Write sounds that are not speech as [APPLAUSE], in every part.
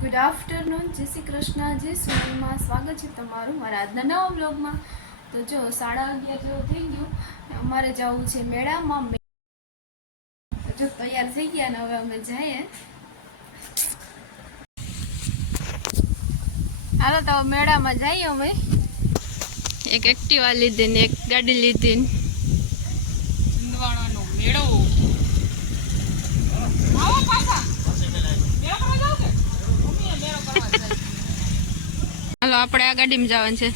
Good afternoon જય શ્રી કૃષ્ણ. જય સુધીમાં સ્વાગત છે તમારું મારા આજના નવા બ્લોગમાં તો જો સાડા અગિયાર જેવું થઈ ગયું. અમારે જવું છે મેળામાં. જો તૈયાર થઈ ગયા ને હવે અમે જઈએ. હાલો તો મેળામાં જઈએ અમે. એક એક્ટિવા લીધી ને એક ગાડી લીધી ને. મેળો. આવો પાછા મેળો કરવા જાવ કે મમ્મીએ મેળો કરવા જાય હાલો આપણે આ ગાડીમાં જવાનું છે.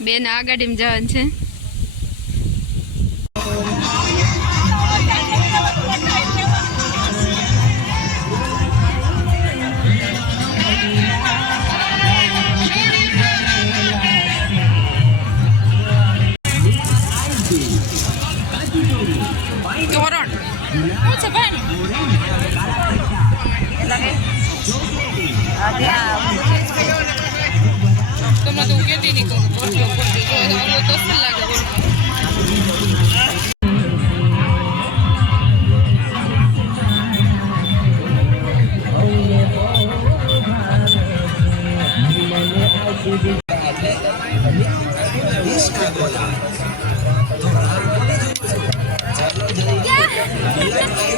બેન આ ગાડીમાં જવાનું છે. Yeah.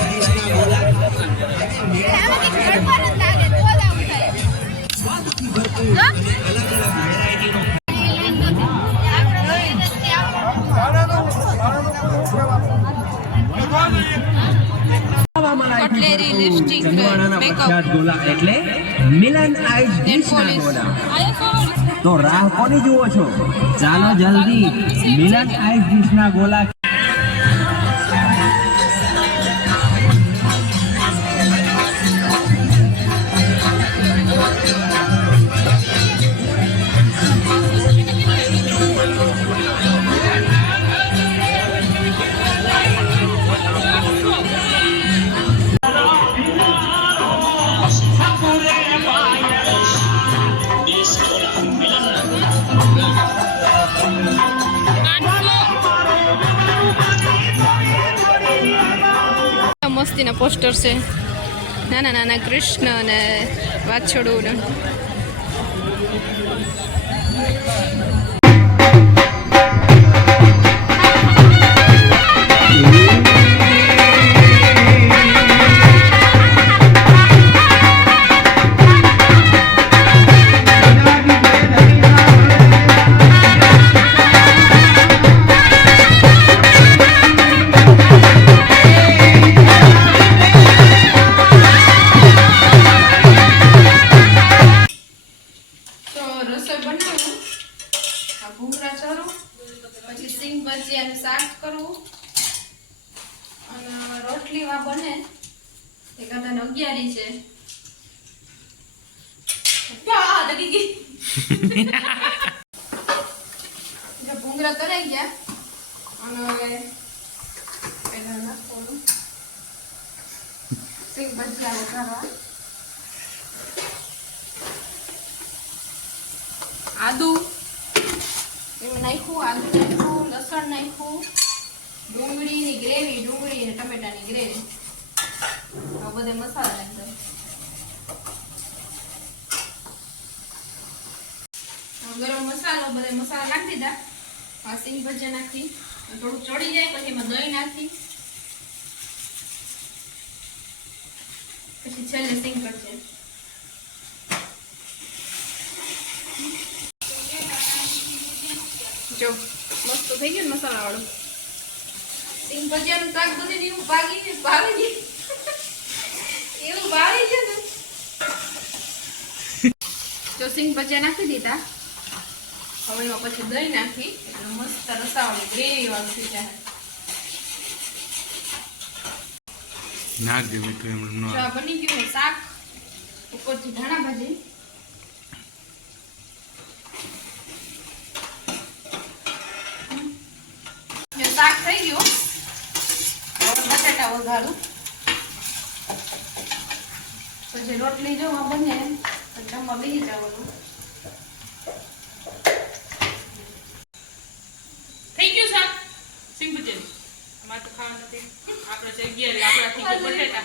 પ્રખ્યાત ગોલા એટલે મિલન આઈસ ડીશના. ગોલા. તો રાહ કોની જુઓ છો? ચાલો જલ્દી. મિલન આઈસ ડીશના ગોલા મસ્તીના પોસ્ટર છે. નાના નાના કૃષ્ણ અને વાછોડું રોટલી વા બને એક આધાને અગિયારી છે. [LAUGHS] ભૂંગળા કરાઈ ગયા. અને હવે પેલા નાખવાનું. શીખ ભજીયા વઘારવા. આદુ. એવું નાખ્યું આદુ નાખ્યું લસણ નાખ્યું. ડુંગળીની ગ્રેવી ડુંગળી અને ટમેટાની ગ્રેવી આ બધા મસાલા નાખી દઉં ગરમ મસાલો, બધે મસાલા નાખી દીધા. આ સિંગ ભજીયા નાખી. થોડું ચડી જાય, પછી એમાં દહીં નાખી. પછી છેલ્લે સિંગ ભજીયા જો મસ્ત થઈ ગયું ને મસાલા વાળું ભજીયાનું શાક બની એવું ભાગી છે ભાગી એવું ભાવે છે ને. જો સિંગ ભજીયા નાખી દીધા. હવે એમાં પછી દહીં નાખી એટલે મસ્ત રસાવાળી ગ્રેવી વાળું થઈ જાય નાખ દે મીઠું એમ ન બની ગયું શાક ઉપરથી ધાણા ભાજી. શાક થઈ ગયું. હવે બટાટા પછી રોટલી જો બને તો જમવા જવાનું. ગયું જગ્યાએ આપણા થઈ ગયા બટેટા.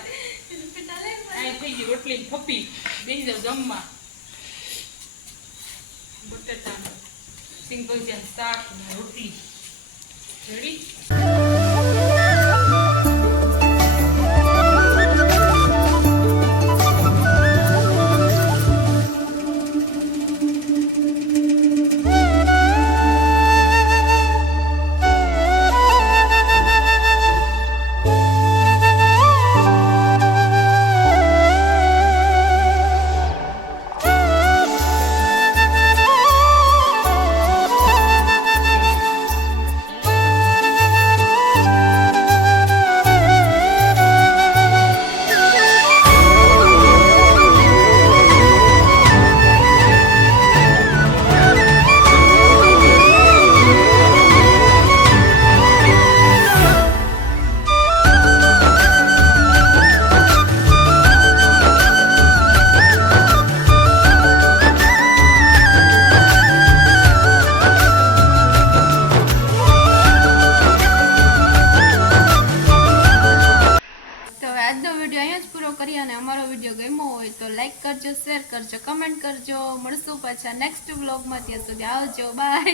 અહીં થઈ ગઈ રોટલી થપી બેસી જાવ જમવા. બટેટા સિંગ ભજીયા શાક રોટલી. રેડી? હોય તો લાઈક કરજો શેર કરજો કમેન્ટ કરજો. મળશું પાછા નેક્સ્ટ વ્લોગમાં ત્યાં સુધી આવજો. બાય